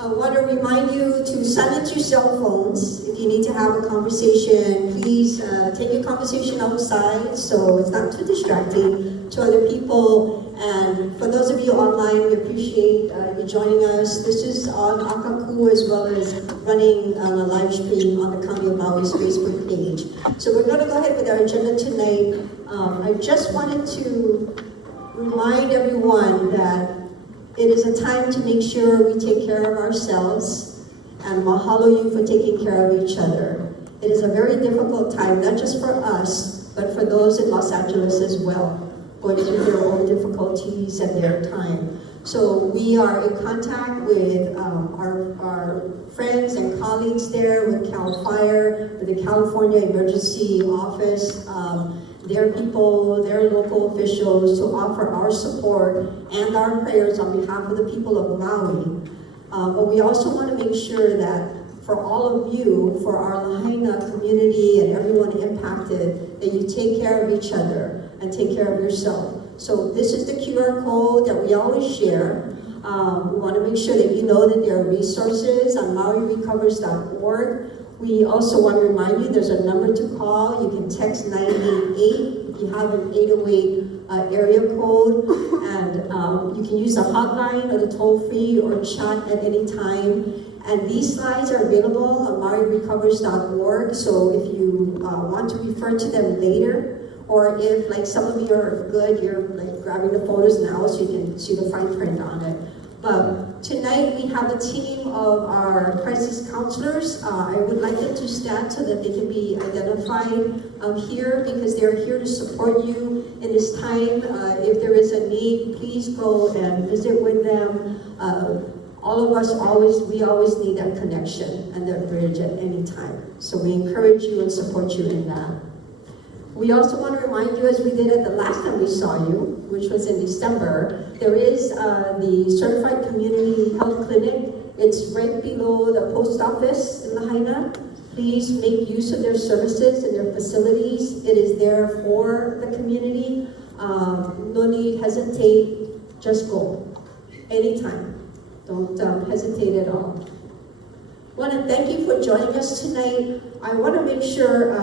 I want to remind you to silence your cell phones. If you need to have a conversation, please take your conversation outside so it's not too distracting to other people. And for those of you online, we appreciate you joining us. This is on Akaku as well as running on a live stream on the County of Maui's Facebook page. So we're going to go ahead with our agenda tonight. I just wanted to remind everyone that it is a time to make sure we take care of ourselves, and mahalo you for taking care of each other. It is a very difficult time, not just for us, but for those in Los Angeles as well, going through their own difficulties and their time. So we are in contact with our friends and colleagues there with CAL FIRE, with the California Emergency Office, their people, their local officials, to offer our support and our prayers on behalf of the people of Maui. But we also want to make sure that for all of you, for our Lahaina community and everyone impacted, that you take care of each other and take care of yourself. So this is the QR code that we always share. We want to make sure that you know that there are resources on MauiRecovers.org. We also want to remind you there's a number to call. You can text 988 if you have an 808 area code, and you can use the hotline or the toll-free or chat at any time. And these slides are available on MauiRecovers.org, so if you want to refer to them later, or if, like some of you are good, you're like grabbing the photos now so you can see the fine print on it. But tonight we have a team of our crisis counselors. I would like them to stand so that they can be identified here, because they're here to support you in this time. If there is a need, please go and visit with them. All of us we always need that connection and that bridge at any time. So we encourage you and support you in that. We also want to remind you, as we did at the last time we saw you, which was in December, there is the Certified Community Health Clinic. It's right below the post office in Lahaina. Please make use of their services and their facilities. It is there for the community. No need, hesitate, just go. Anytime. Don't hesitate at all. I want to thank you for joining us tonight. I want to make sure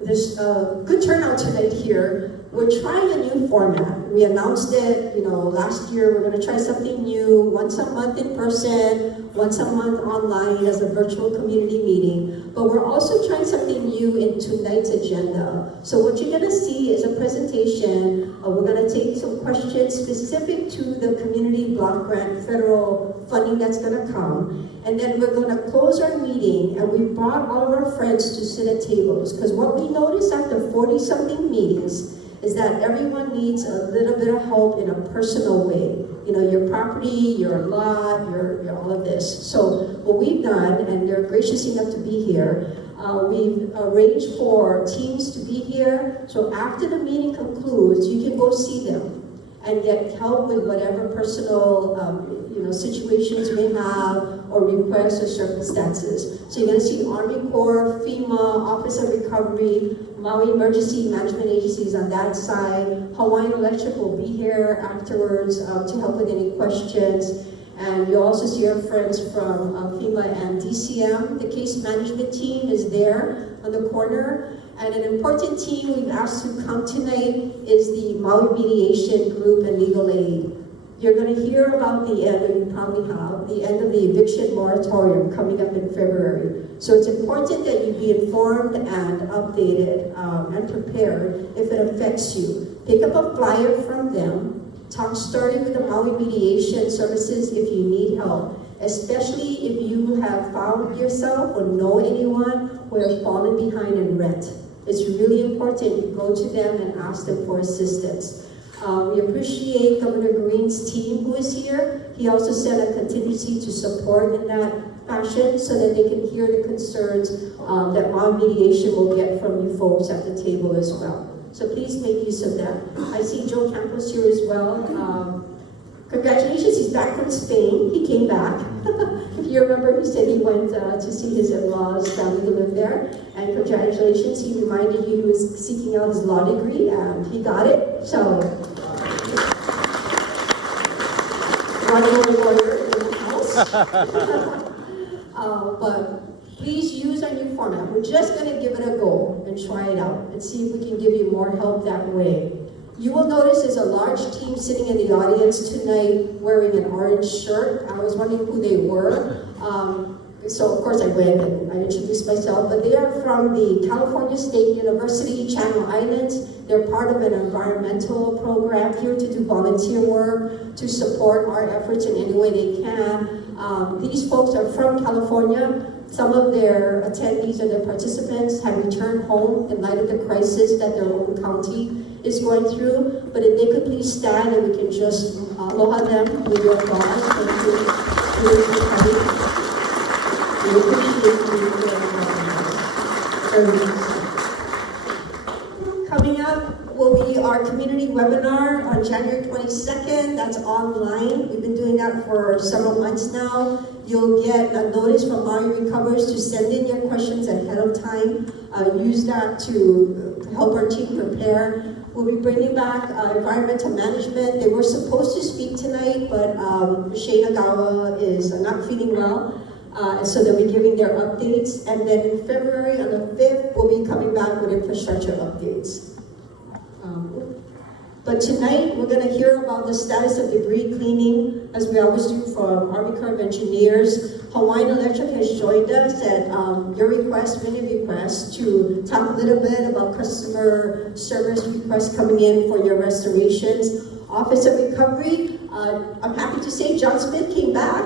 there's a good turnout tonight here. We're trying a new format. We announced it, last year. We're going to try something new, once a month in person, once a month online as a virtual community meeting. But we're also trying something new in tonight's agenda. So what you're going to see is a presentation. We're going to take some questions specific to the Community Block Grant federal funding that's going to come. And then we're going to close our meeting, and we brought all of our friends to sit at tables. Because what we noticed after 40-something meetings is that everyone needs a little bit of help in a personal way. Your property, your lot, your all of this. So what we've done, and they're gracious enough to be here, we've arranged for teams to be here. So after the meeting concludes, you can go see them and get help with whatever personal situations you may have, or requests or circumstances. So you're going to see Army Corps, FEMA, Office of Recovery, Maui Emergency Management Agencies on that side. Hawaiian Electric will be here afterwards to help with any questions. And you'll also see our friends from FEMA and DCM. The case management team is there on the corner. And an important team we've asked to come tonight is the Maui Mediation Group and Legal Aid. You're going to hear about the end, and you probably have, the end of the eviction moratorium coming up in February. So it's important that you be informed and updated and prepared if it affects you. Pick up a flyer from them. Talk starting with the Maui Mediation Services if you need help, especially if you have found yourself or know anyone who has fallen behind in rent. It's really important you go to them and ask them for assistance. We appreciate Governor Green's team who is here. He also sent a contingency to support in that fashion so that they can hear the concerns that Maui Mediation will get from you folks at the table as well. So please make use of that. I see Joe Campos here as well. Congratulations, he's back from Spain. He came back. If you remember, he said he went to see his in-laws, family who live there. And congratulations, he reminded you he was seeking out his law degree, and he got it. So, running lawyer in the house. But please use our new format. We're just going to give it a go and try it out and see if we can give you more help that way. You will notice there's a large team sitting in the audience tonight wearing an orange shirt. I was wondering who they were. So of course I went and I introduced myself, but they are from the California State University, Channel Islands. They're part of an environmental program here to do volunteer work, to support our efforts in any way they can. These folks are from California. Some of their attendees and their participants have returned home in light of the crisis that their own county is going through. But if they could please stand and we can just aloha them with your applause. Thank you. We appreciate you very much. Coming up will be our community webinar on January 22nd. That's online. We've been doing that for several months now. You'll get a notice from Maui Recovers to send in your questions ahead of time. Use that to help our team prepare. We'll be bringing back environmental management. They were supposed to speak tonight, but Shane Agawa is not feeling well. And so they'll be giving their updates. And then in February, on the 5th, we'll be coming back with infrastructure updates. But tonight, we're going to hear about the status of debris cleaning, as we always do from Army Corps of Engineers. Hawaiian Electric has joined us at your request, many requests, to talk a little bit about customer service requests coming in for your restorations. Office of Recovery, I'm happy to say John Smith came back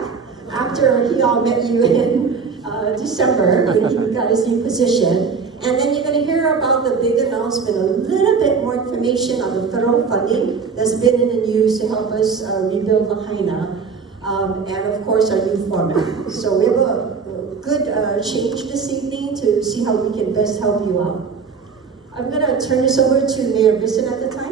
after he all met you in December when he got his new position. And then you're going to hear about the big announcement, a little bit more information on the federal funding that's been in the news to help us rebuild Lahaina, and of course our new format. So we have a good change this evening to see how we can best help you out. I'm going to turn this over to Mayor Bisson at the time.